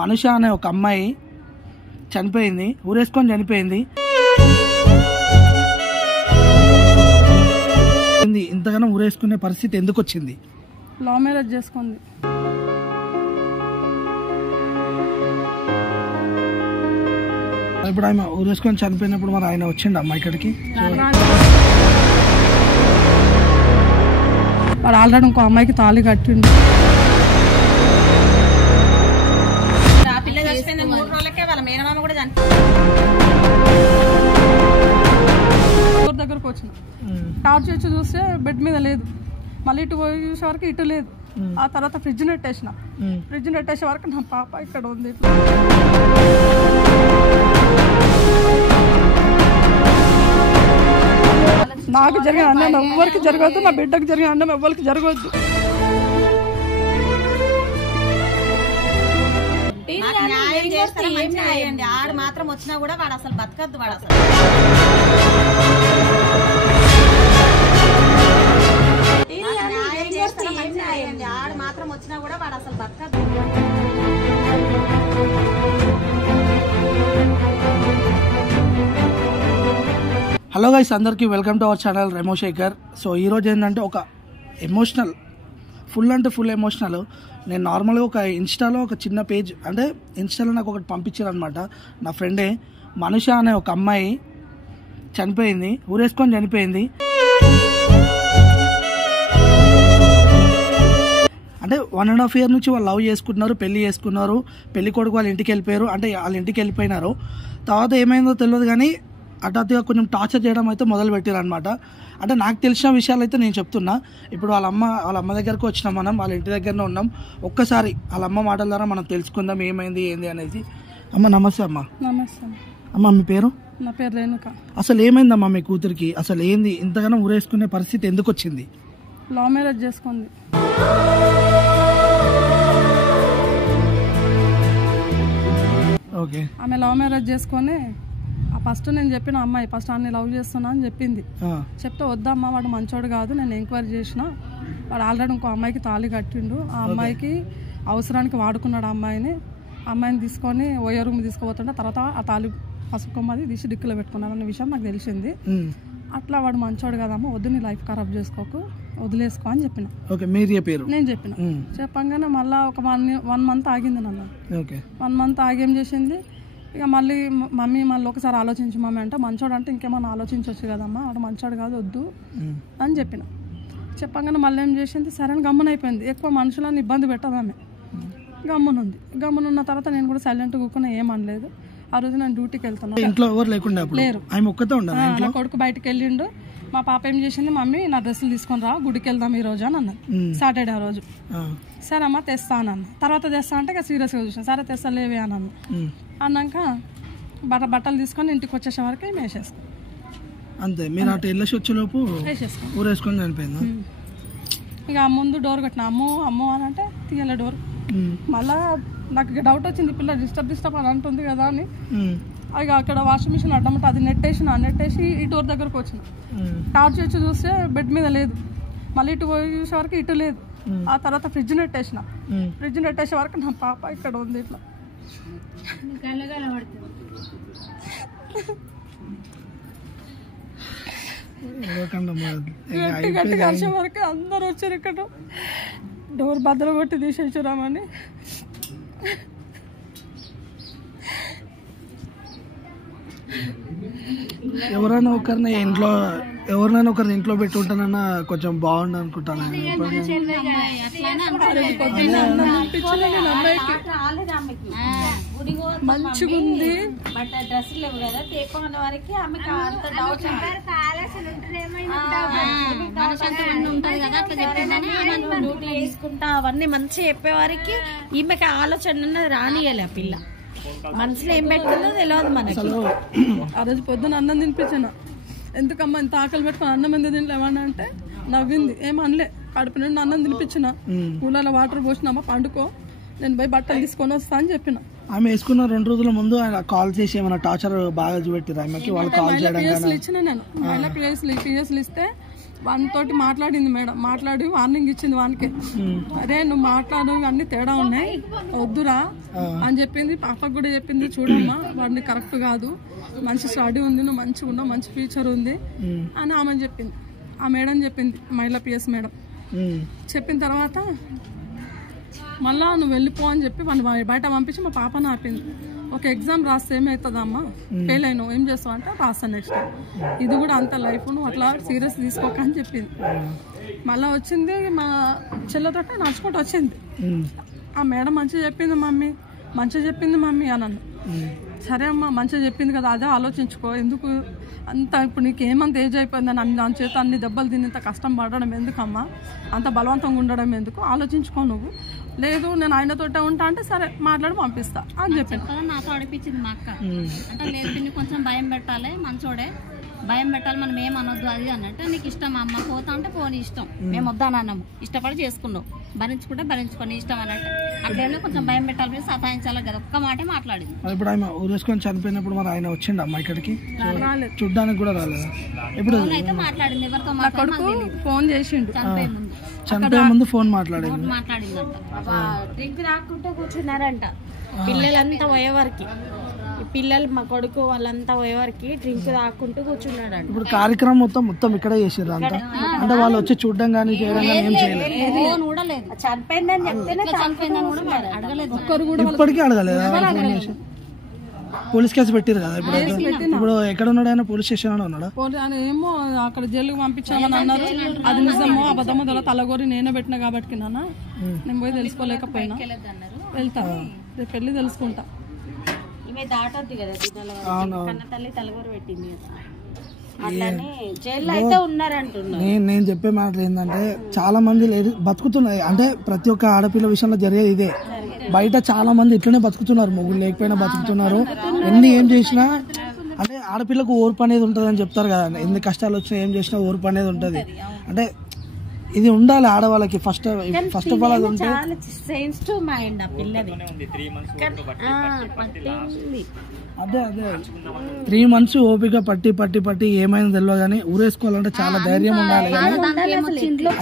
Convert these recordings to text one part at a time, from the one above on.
మనుష అనే ఒక అమ్మాయి చనిపోయింది, ఊరేసుకొని చనిపోయింది. ఇంతగానో ఊరేసుకునే పరిస్థితి ఎందుకు వచ్చింది? లవ్ మ్యారేజ్ చేసుకుంది. ఇప్పుడు ఆయన ఊరేసుకొని చనిపోయినప్పుడు మరి ఆయన వచ్చిండు అమ్మాయి ఇక్కడికి. వాడు ఆల్రెడీ ఇంకో అమ్మాయికి తాళి కట్టిండు. దగ్గరకు వచ్చిన టార్చ్ వచ్చి చూస్తే బెడ్ మీద లేదు, మళ్ళీ ఇటు పోయి చూసే వరకు ఇటు లేదు. ఆ తర్వాత ఫ్రిడ్జ్ నెట్టేసిన, ఫ్రిడ్జ్ నెట్టేసే వరకు నా పాప ఇక్కడ ఉంది. నాకు జరిగిన అన్నం ఎవ్వరికి జరగవద్దు, నా బిడ్డకు జరిగిన అన్నం ఎవ్వరికి జరగవద్దు. ఆడు మాత్రం వచ్చినా కూడా వాడు అసలు బతకద్దు. వాడు అసలు ఆడు మాత్రం వచ్చినా కూడా వాడు అసలు బతకద్దు. హలో గైస్, అందరికీ welcome to our channel Remo Shekar. So ఈరోజు ఏంటంటే ఒక ఎమోషనల్, ఫుల్ అంటే ఫుల్ ఎమోషనల్. నేను నార్మల్గా ఒక ఇన్స్టాలో ఒక చిన్న పేజ్, అంటే ఇన్స్టాలో నాకు ఒకటి పంపించారు అనమాట. నా ఫ్రెండే మనుష అనే ఒక అమ్మాయి చనిపోయింది, ఊరేసుకొని చనిపోయింది. అంటే 1.5 year నుంచి వాళ్ళు లవ్ చేసుకుంటున్నారు, పెళ్లి చేసుకున్నారు. పెళ్లి కొడుకు వాళ్ళ ఇంటికి వెళ్ళిపోయారు, అంటే వాళ్ళ ఇంటికి వెళ్ళిపోయినారు. తర్వాత ఏమైందో తెలియదు కానీ హఠాత్తుగా కొంచెం టార్చర్ చేయడం అయితే మొదలు పెట్టారు అనమాట. అంటే నాకు తెలిసిన విషయాలు అయితే నేను చెప్తున్నా. ఇప్పుడు వాళ్ళ అమ్మ దగ్గరకు వచ్చినాం, మనం వాళ్ళ ఇంటి దగ్గరనే ఉన్నాం. ఒక్కసారి వాళ్ళ అమ్మ మాటల ద్వారా మనం తెలుసుకుందాం ఏమైంది ఏంది అనేది. అమ్మ నమస్తే. అమ్మ నమస్తే. అమ్మ మీ పేరు? నా పేరు రేణుక. అసలు ఏమైందమ్మా మీ కూతురికి? అసలు ఏంది ఇంతగానో ఊరేసుకునే పరిస్థితి ఎందుకు వచ్చింది? లవ్ మ్యారేజ్ చేసుకుంది. ఓకే. ఆమె లవ్ మ్యారేజ్ చేసుకొని ఫస్ట్ నేను చెప్పిన అమ్మాయి ఫస్ట్ అన్ని లవ్ చేస్తున్నా అని చెప్పింది. చెప్తే వద్దమ్మా వాడు మంచోడు కాదు, నేను ఎంక్వైరీ చేసిన, వాడు ఆల్రెడీ ఇంకో అమ్మాయికి తాళి కట్టిండు, ఆ అమ్మాయికి అవసరానికి వాడుకున్నాడు. అమ్మాయిని తీసుకొని ఓయో రూమ్ తీసుకుపోతుంటే తర్వాత ఆ తాళి పసుపు కొమ్మది తీసి డిక్కులో పెట్టుకున్నాడు అన్న విషయం నాకు తెలిసింది. అట్లా వాడు మంచోడు కదమ్మా, వద్దు నీ లైఫ్ ఖరాబ్ చేసుకోకు, వదిలేసుకో అని చెప్పిన. నేను చెప్పిన. చెప్పంగానే మళ్ళీ ఒక 1 month ఆగింది నన్ను. 1 month ఆగేం చేసింది, ఇక మళ్ళీ మళ్ళీ ఒకసారి ఆలోచించు మమ్మీ అంటే, మంచోడు అంటే ఇంకేమన్నా ఆలోచించవచ్చు కదమ్మా, వాడు మంచోడు కాదు వద్దు అని చెప్పిన. చెప్పంగానే మళ్ళీ ఏం చేసింది, సరే అని గమ్మున అయిపోయింది. ఎక్కువ మనుషులను ఇబ్బంది పెట్టదు ఆమె, గమ్మునుంది. గమ్మునున్న తర్వాత నేను కూడా సైలెంట్ కూకున్నా, ఏమనలేదు. ఆ రోజు నేను డ్యూటీకి వెళ్తున్నాను, ఇంట్లో ఎవరు లేకుండా లేరు, నా కొడుకు బయటకు వెళ్ళిండు. మా పాప ఏం చేసింది, మమ్మీ నా డ్రెస్సులు తీసుకొని రా, గుడికి వెళ్దాం ఈ రోజు అని అన్నది. సాటర్డే రోజు. సరే అమ్మ తెస్తా అని అన్న. తర్వాత తెస్తా అంటే ఇక సీరియస్గా చూసాను. సరే తెస్తలేవే అని అన్నాక బట్టలు తీసుకొని ఇంటికి వచ్చేసే వరకు ఏం వేసేస్తాం అంతే. మీరు అటు వెళ్ళేసి వచ్చేలోపు ఊరేసుకొని చనిపోయింది. ఇక ముందు డోర్ కొట్టిన, అమ్మో అని అంటే తీయలే డోర్. మళ్ళా నాకు డౌట్ వచ్చింది, పిల్ల డిస్టర్బ్ అని అంటుంది కదా అని. ఇక అక్కడ వాషింగ్ మిషన్ అడ్డమంటే అది నెట్టేసి ఈ డోర్ దగ్గరకు వచ్చిన. టార్చ్ వచ్చి చూస్తే బెడ్ మీద లేదు, మళ్ళీ ఇటు పోయి చూసే వరకు ఇటు లేదు. ఆ తర్వాత ఫ్రిడ్జ్ నెట్టేసిన, ఫ్రిడ్జ్ నెట్టేసే వరకు నా పాప ఇక్కడ ఉంది. ఇట్లా గట్టిగా కలిసే వరకు అందరు వచ్చారు. ఇక్కడ డోర్ బద్దలు కొట్టి తీసేసామని. ఎవరైనా ఒకరిని ఇంట్లో పెట్టి ఉంటానన్నా కొంచెం బాగుండు అనుకుంటాను. మంచిగా ఉంది, బట్ డ్రెస్సులు లేవు కదా, తేపన్న వారికి ఆమెకి అంత డౌట్ డ్యూటీ వేసుకుంటా అవన్నీ మంచిగా చెప్పేవారికి ఈమెకి ఆలోచన రానియాలి. ఆ పిల్ల మనసులో ఏం పెట్టుకుందో తెలియదు మనకి. ఆ రోజు పొద్దున అన్నం తినిపించాను. ఎందుకమ్మా ఇంత ఆకలి పెట్టుకుని అన్నం ఎందుకు తినలేమని అంటే నవ్వింది. ఏమనలే, కడుపు నుండి అన్నం తినిపించిన, కూలలో వాటర్ పోసినామా పండుకో, నేను పోయి బట్టలు తీసుకొని వస్తా అని చెప్పిన. ఆమె వేసుకున్న 2 రోజుల ముందు ఆయన కాల్ చేసి ఏమైనా టార్చర్ బాగా చూపెట్టారు ఆమెకి. వాళ్ళు కాల్ చేయడం ఇచ్చిన నేను మహిళా పిఎస్లు ఇస్తే వానితోటి మాట్లాడింది మేడం, మాట్లాడి వార్నింగ్ ఇచ్చింది వానికి. అరే నువ్వు మాట్లాడు, అన్ని తేడా ఉన్నాయి, వద్దురా అని చెప్పింది. పాపకు కూడా చెప్పింది, చూడమ్మా వాడిని కరెక్ట్ కాదు, మంచి స్టడీ ఉంది, నువ్వు మంచిగా ఉన్నావు, మంచి ఫ్యూచర్ ఉంది అని ఆమె చెప్పింది. ఆ మేడం చెప్పింది, మహిళా PS మేడం చెప్పిన తర్వాత మళ్ళా నువ్వు వెళ్ళిపో అని చెప్పి వాడిని బయట పంపించి మా పాపను ఆపింది. ఒక ఎగ్జామ్ రాస్తే ఏమవుతుందమ్మా, ఫెయిల్ అయినావు ఏం చేస్తావు అంటే రాస్తాను నెక్స్ట్, ఇది కూడా అంత లైఫ్ నువ్వు అట్లా సీరియస్ తీసుకోక అని చెప్పింది. మళ్ళీ వచ్చింది మా చెల్లెతో నడుచుకుంటూ వచ్చింది. ఆ మేడం మంచిగా చెప్పింది మమ్మీ, మంచిగా చెప్పింది మమ్మీ అని. సరే అమ్మా మంచిగా చెప్పింది కదా, అదే ఆలోచించుకో, ఎందుకు అంత ఇప్పుడు నీకు ఏమంత ఏజ్ అయిపోయిందని దాని చేత అన్ని దెబ్బలు తిని ఇంత కష్టం పడడం ఎందుకమ్మా, అంత బలవంతంగా ఉండడం ఎందుకు, ఆలోచించుకో నువ్వు. లేదు నేను ఆయనతోటే ఉంటా అంటే సరే మాట్లాడి పంపిస్తా అని చెప్పింది. నాతో అడిపించింది మా అక్క. అంటే లేదు పిన్ని కొంచెం భయం పెట్టాలి, మంచోడే భయం పెట్టాలి, మనం ఏమనొద్దు అది అన్నట్టు. నీకు ఇష్టం అమ్మ పోతా అంటే పోనీ ఇష్టం, మేము వద్దానన్నాము, ఇష్టపడి చేసుకున్నావు, భరించుకుంటే భరించుకొని ఇష్టం అన్నట్టు. అట్లనే కొంచెం భయం పెట్టాలి, సాధించాలి కదా, ఒక్క మాటే మాట్లాడింది. ఇప్పుడు ఆయన ఊరేసుకొని చనిపోయినప్పుడు మరి ఆయన వచ్చిండు అమ్మ ఇక్కడికి చూడ్డానికి కూడా రాలేదు. ఇప్పుడు అయితే మాట్లాడింది, ఎవరితో ఫోన్ చేసిండు చనిపోయే ముందు ఫోన్ మాట్లాడిందంట. డ్రింక్ రాకుంటే కూర్చున్నారంట పిల్లలంతా పోయేవారికి, పిల్లలు మా కొడుకు వాళ్ళంతా పోయేవారికి డ్రింక్ తాకుంటూ కూర్చున్నాడు. ఇప్పుడు కార్యక్రమం మొత్తం ఇక్కడే చేసారు అంతా, అంటే వాళ్ళు వచ్చి చూడడం కానీ చేయడం కానీ ఏం చేయలేదు. చనిపోయిందని చెప్తేనే అడగలేదు, ఒక్కరు కూడా ఇప్పటికీ అడగలేదు. పోలీస్ కేసు పెట్టారు కదా ఇప్పుడు ఎక్కడ ఉన్నాడు ఆయన, పోలీస్ స్టేషన్ లో ఉన్నాడా? ఏమో అక్కడ జైలుకి పంపించామని అన్నారు, అది నిజమో అబద్ధమో తెలియదు. తలగోరి నేనే పెట్టినా కాబట్టి నాన్న నేను పోయి తెలుసుకోలేకపోయినా, వెళ్తా రేపు వెళ్ళి తెలుసుకుంటా. దాటద్దు కదా కన్న తల్లి తలగోరు పెట్టింది అట్లానే జైల్లో అయితే ఉన్నారంటున్నారు. నేను చెప్పే మాట ఏంటంటే చాలా మంది బతుకుతున్నాయి, అంటే ప్రతి ఒక్క ఆడపిల్ల విషయంలో జరిగేది ఇదే. బయట చాలా మంది ఇట్లనే బతుకుతున్నారు, మొగుడు లేకపోయినా బతుకుతున్నారు. ఎన్ని ఏం చేసినా అంటే ఆడపిల్లకు ఓర్పు అనేది ఉంటుంది అని చెప్తారు కదా, ఎన్ని కష్టాలు వచ్చినా ఏం చేసినా ఓర్పు అనేది ఉంటుంది. అంటే ఇది ఉండాలి ఆడవాళ్ళకి ఫస్ట్ ఆఫ్ ఆల్. అది ఉంటే సెన్సిటివ్ మైండ్ ఆ పిల్లది. అదే 3 months ఓపిక పట్టి ఏమైనా తెలియదు కానీ ఊరేసుకోవాలంటే చాలా ధైర్యం ఉండాలి.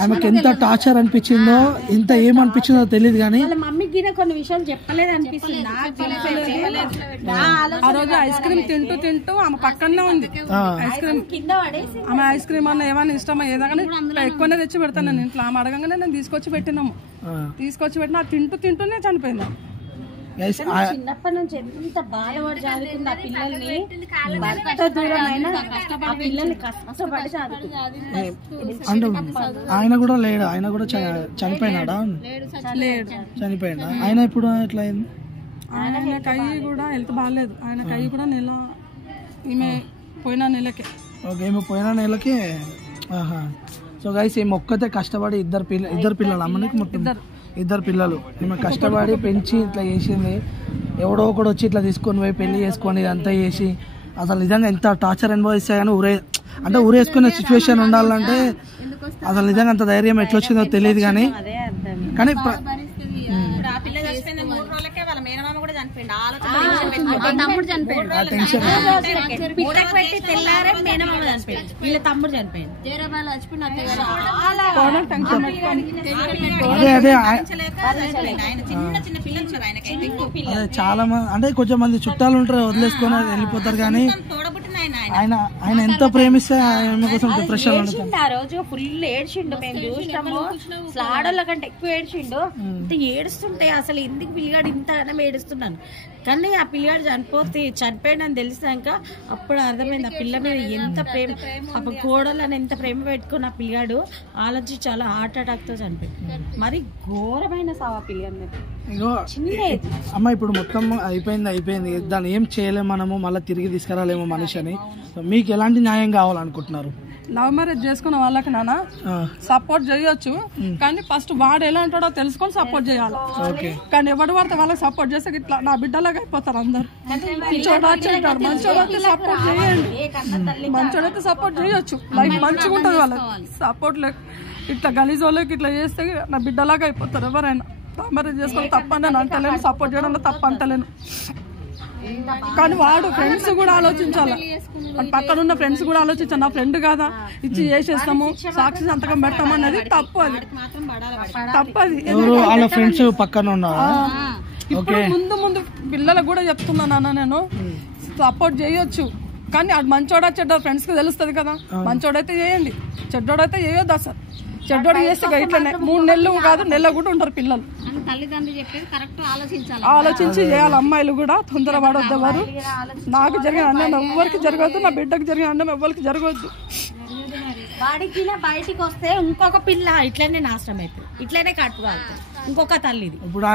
ఆమెకి ఎంత టార్చర్ అనిపించిందో, ఎంత ఏమనిపించిందో తెలియదు కానీ మమ్మీకి కొన్ని విషయాలు చెప్పలేదు అనిపిస్తుంది. ఆ రోజు ఐస్ క్రీమ్ తింటూ ఆమె పక్కనే ఉంది, ఐస్ క్రీమ్ కింద పడేసి ఆమె ఐస్ క్రీమ్ అన్న ఏమైనా ఇష్టమా ఏదైనా ఎక్కువనే తెచ్చి పెడతాను నేను ఇంట్లో. ఆమె అడగంగానే నేను తీసుకొచ్చి పెట్టినాము, తీసుకొచ్చి పెట్టినా తింటూనే చనిపోయింది. చిన్నప్పటి నుంచి ఎంత బాధపడి చదువుకుంది ఆ పిల్లల్ని, భర్త దూరమైన ఆ పిల్లల్ని కష్టపడి చదువుకుంది. అంటే ఆయన కూడా లేడు, ఆయన కూడా చనిపోయినాడా? చనిపోయినా ఆయన ఇప్పుడు ఎట్లా అయింది? ఆయన కయ్యి కూడా హెల్త్ బాగాలేదు, ఆయన కయ్యి కూడా ఈమె పోయిన నెలకే. ఓకే, ఈమె పోయిన నెలకే. సో గైస్ ఈమె ఒక్కతే కష్టపడి ఇద్దరు పిల్లలు, అమ్మనికి మొత్తం 2 పిల్లలు, ఈమె కష్టపడి పెంచి ఇట్లా చేసింది. ఎవడో ఒకడు వచ్చి ఇట్లా తీసుకొని పోయి పెళ్లి చేసుకొని ఇదంతా చేసి అసలు నిజంగా ఎంత టార్చర్ అనుభవిస్తే కానీ ఊరేసుకునే సిచ్యువేషన్ ఉండాలంటే అసలు నిజంగా అంత ధైర్యం ఎట్లా వచ్చిందో తెలియదు. కానీ తమ్ముడు చనిపోయాడు, వీళ్ళ తమ్ముడు చనిపోయింది. చాలా మంది అంటే కొంచెం మంది చుట్టాలు ఉంటారు, వదిలేసుకొని వెళ్ళిపోతారు. కానీ ఆయన ఎంత ప్రేమిస్తే ఆయన కోసం డిప్రెషన్ ఏడ్చిండు ఆ రోజు, ఫుల్ ఏడ్చిండు. మేము చూసినాము, ఆడోళ్ళ కంటే ఎక్కువ ఏడ్చిండు. అంటే ఏడుస్తుంటే అసలు ఎందుకు పిల్లగాడు ఇంత ఏడుస్తున్నాను. కానీ ఆ పిల్లగాడు చనిపోయాడని తెలిసాక అప్పుడు అర్థమైంది ఆ పిల్ల మీద ఎంత ప్రేమ, అప్పుడు కోడలని ఎంత ప్రేమ పెట్టుకుని ఆ పిల్లగాడు ఆలోచించి చాలా హార్ట్ అటాక్ తో చనిపోయాడు. మరి ఘోరమైన సావు ఆ పిల్లగాడి. అమ్మ ఇప్పుడు మొత్తం అయిపోయింది, దాన్ని ఏం చేయలేము మనము, మళ్ళీ తిరిగి తీసుకురాలేము మనిషిని. మీకు ఎలాంటి న్యాయం కావాలనుకుంటున్నారు? లవ్ మ్యారేజ్ చేసుకున్న వాళ్ళకి నాన్న సపోర్ట్ చేయొచ్చు, కానీ ఫస్ట్ వాడు ఎలా ఉంటాడో తెలుసుకొని సపోర్ట్ చేయాలి. కానీ ఎవడు పడితే వాళ్ళకి సపోర్ట్ చేస్తే ఇట్లా నా బిడ్డలాగా అయిపోతారు అందరు. మంచోడైతే సపోర్ట్ చేయండి, మంచోడైతే సపోర్ట్ చేయొచ్చు, లైఫ్ మంచిగా ఉంటుంది వాళ్ళకి. సపోర్ట్ ఇట్లా గలీజ్ వాళ్ళకి ఇట్లా చేస్తే నా బిడ్డలాగా అయిపోతారు ఎవరైనా. లవ్ మ్యారేజ్ చేసుకొని తప్పని నేను అంటలేను, సపోర్ట్ చేయడంలో తప్ప అంటలేను. కానీ వాడు ఫ్రెండ్స్ కూడా ఆలోచించాలి, పక్కన ఉన్న ఫ్రెండ్స్ కూడా ఆలోచించాలి. నా ఫ్రెండ్ కాదా ఇచ్చి చేసేస్తాము, సాక్షి సంతకం పెడతాము అన్నది తప్పు. అది తప్పది. వాళ్ళ ఫ్రెండ్స్ పక్కన ఉన్నారు. ఇప్పుడు ముందు పిల్లలకు కూడా చెప్తున్నాను అన్న, నేను సపోర్ట్ చేయొచ్చు కానీ అది మంచోడా చెడ్డ ఫ్రెండ్స్ కి తెలుస్తుంది కదా. మంచోడైతే చేయండి, చెడ్డోడైతే చేయొద్దు. అసలు చెడ్డోడు చేస్తే ఇట్లనే 3 నెలలు కాదు నెల కూడా ఉంటారు పిల్లలు. తల్లిదండ్రులు చెప్పేది కరెక్ట్ ఆలోచించి చేయాలి. అమ్మాయిలు కూడా తొందరపడొద్దు. ఎవరు నాకు జరిగిన అన్నం ఎవరికి జరగద్దు, నా బిడ్డకు జరిగిన అన్నం ఎవరికి జరగద్దు. వాడికి బయటికి వస్తే ఇంకొక పిల్ల ఇట్లనే నాశనం అవుతుంది, ఇట్లనే కట్టుకోవాలి ఇంకొక తల్లిది. ఇప్పుడు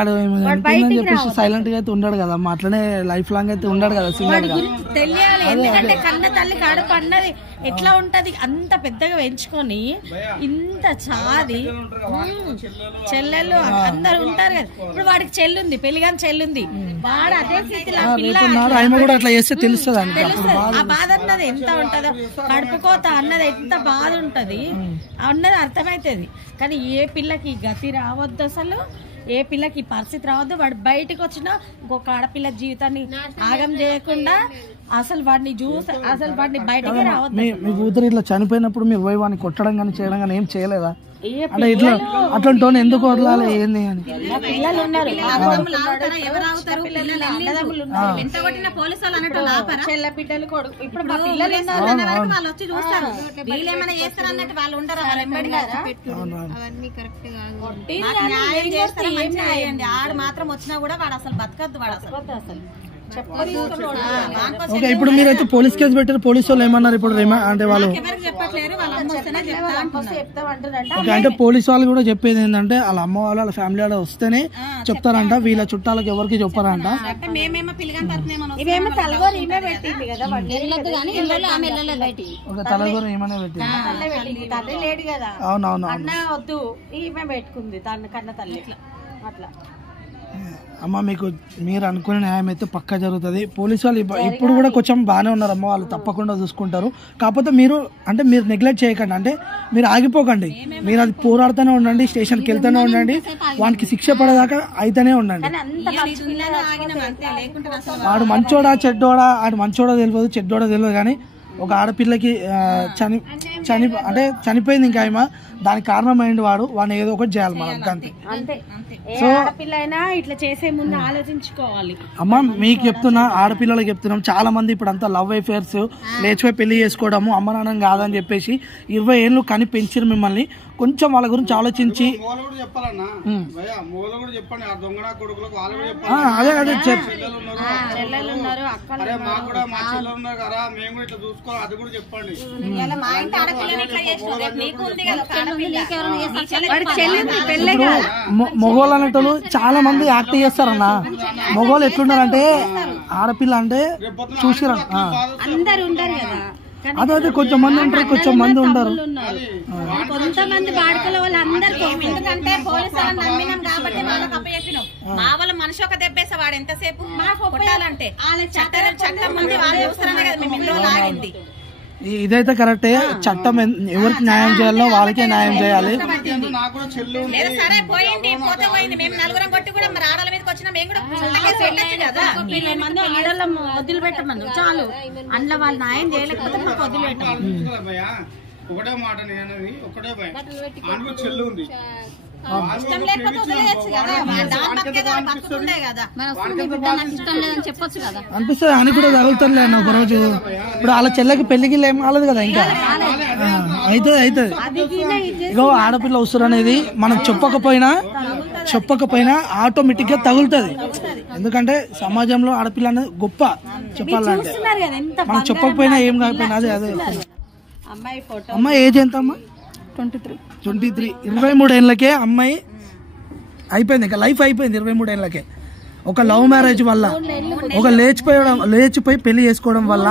చెప్పేసి సైలెంట్ గా అయితే ఉండడు కదా, అట్లనే లైఫ్ లాంగ్ అయితే ఉండడు కదా సింగల్ గా. తెలియాలి, ఎందుకంటే కన్న తల్లి కడుపు అన్నది ఎట్లా ఉంటది, అంత పెద్దగా పెంచుకొని ఇంత చాది చెల్లెళ్ళు అందరు ఉంటారు కదా. ఇప్పుడు వాడికి చెల్లుంది, పెళ్లిగాని చెల్లుంది, వాడు అదే స్థితిలో తెలుస్తుంది ఆ బాధ అన్నది ఎంత ఉంటదో, కడుపుకోత అన్నది ఎంత బాధ ఉంటది అన్నది అర్థమైతుంది. కానీ ఏ పిల్లకి గతి రావద్దు, అసలు ఏ పిల్లకి పరిస్థితి రావద్దు. వాడు బయటకు వచ్చినా ఇంకొక ఆడపిల్ల జీవితాన్ని ఆగం చేయకుండా అసలు వాడిని అసలు వాడిని బయటకే రావద్దు. మీ కూతురు ఇట్లా చనిపోయినప్పుడు మీరు పోయి వాడిని కొట్టడం కానీ చేయడం కానీ ఏం చేయలేదా? అంటే ఇట్లా అట్లాంటి ఎందుకు వదలాలి ఏంది అని. పిల్లలు ఉన్నారు, చెల్ల బిడ్డలు కొడుకు. ఇప్పుడు మా పిల్లలు వాళ్ళు వచ్చి చూస్తారు, వీళ్ళు ఏమైనా చేస్తారు అన్నట్టు వాళ్ళు ఉండరు. అవన్నీ కరెక్ట్ కాదు. ఆడు మాత్రం వచ్చినా కూడా వాడు అసలు బతకద్దు. వాడు అసలు ఓకే, ఇప్పుడు మీరైతే పోలీస్ కేసు పెట్టారు, పోలీసు వాళ్ళు ఏమన్నారు ఇప్పుడు? అంటే వాళ్ళు అంటే పోలీసు వాళ్ళు కూడా చెప్పేది ఏంటంటే వాళ్ళ అమ్మ వాళ్ళు వాళ్ళ ఫ్యామిలీ వాళ్ళు వస్తేనే చెప్తారంట, వీళ్ళ చుట్టాలకు ఎవరికి చెప్పారంట. తలగూరు ఏమైనా పెట్టి అవునవును అన్న వద్దు ఈమె పెట్టుకుంది తన కన్న తల్లి అట్లా. అమ్మ మీకు మీరు అనుకునే న్యాయం అయితే పక్కా జరుగుతుంది. పోలీసు వాళ్ళు ఇప్పుడు కూడా కొంచెం బాగానే ఉన్నారు అమ్మ, వాళ్ళు తప్పకుండా చూసుకుంటారు. కాకపోతే మీరు నెగ్లెక్ట్ చేయకండి, అంటే మీరు ఆగిపోకండి, మీరు అది పోరాడుతూనే ఉండండి, స్టేషన్కి వెళ్తూనే ఉండండి, వానికి శిక్ష పడేదాకా అయితేనే ఉండండి. వాడు మంచోడా చెడ్డోడా, ఆడు మంచోడా తెలియదు చెడ్డోడా తెలియదు, కానీ ఒక ఆడపిల్లకి చనిపోయింది ఇంకా ఆమె, దానికి కారణమైంది వాడిని ఏదో ఒకటి చేయాలి మనం అంతే. సో ఆడపిల్ల అయినా ఇట్లా చేసే ముందు ఆలోచించుకోవాలి. అమ్మ మీకు చెప్తున్నా, ఆడపిల్లలకు చెప్తున్నాం, చాలా మంది ఇప్పుడు అంతా లవ్ అఫేర్స్ లేచిపోయి పెళ్లి చేసుకోవడము, అమ్మ నాన్న కాదని చెప్పేసి 20 ఏళ్ళు కని పెంచారు మిమ్మల్ని. కొంచెం వాళ్ళ గురించి ఆలోచించి అదే మొగోళ్ళు అనేటోళ్ళు చాలా మంది యాక్ట్ చేస్తారన్న. మొగోళ్ళు ఎట్లున్నారంటే ఆడపిల్ల అంటే చూసిరా అదే కొంచెం మంది ఉంటారు, కొంచెం మంది ఉండరు. కొంతమంది బాడకల వాళ్ళు అందరికీ ఎందుకంటే పోలీసు వాళ్ళని నమ్మినాం కాబట్టి వాళ్ళకి అప్పచెప్పినాం. మా వాళ్ళ మనిషి ఒక దెబ్బేసా వాడు ఎంతసేపు కొట్టాలంటే చట్టం ముందు వాళ్ళు చూస్తారనే కదా మేము ఇంట్లో లాగింది. ఇదైతే కరెక్టే, చట్టం ఎవరికి న్యాయం చేయాలో వాళ్ళకే న్యాయం చేయాలి. సరే పోయింది పోతే పోయింది, మేము నలుగురం కొట్టి కూడా మరి ఆడల మీదకి వచ్చినా మేము కూడా కదా. 20 మంది ఆడల వదిలిపెట్టమను చాలు, అందులో వాళ్ళు న్యాయం చేయలేకపోతే మాకు వదిలిపెట్టాము. ఒకటే మాట నేనది, ఒకటే భయం చెల్లు ఉంది, ఇష్టం లేకపోతే వదిలేయచ్చు కదా, బతుకుతుండే కదా, ఇష్టం లేదని చెప్పొచ్చు కదా. అనిపిస్తుంది అని కూడా జరుగుతుంది అన్న ఒక రోజు. ఇప్పుడు వాళ్ళ చెల్లెకి పెళ్లికి ఏం కాలేదు కదా, ఇంకా అవుతుంది. ఇగో ఆడపిల్ల వస్తారు అనేది మనం చెప్పకపోయినా ఆటోమేటిక్ గా తగులుతుంది. ఎందుకంటే సమాజంలో ఆడపిల్ల అనేది గొప్ప చెప్పాలంటే, మనం చెప్పకపోయినా ఏం కాకపోయినా అదే. అమ్మాయి ఏజ్ ఎంత అమ్మా? 23. 23 ఏళ్ళకే అమ్మాయి అయిపోయింది, ఇంకా లైఫ్ అయిపోయింది 23 ఏళ్ళకే. ఒక లవ్ మ్యారేజ్ వల్ల, ఒక లేచిపోయి పెళ్లి చేసుకోవడం వల్ల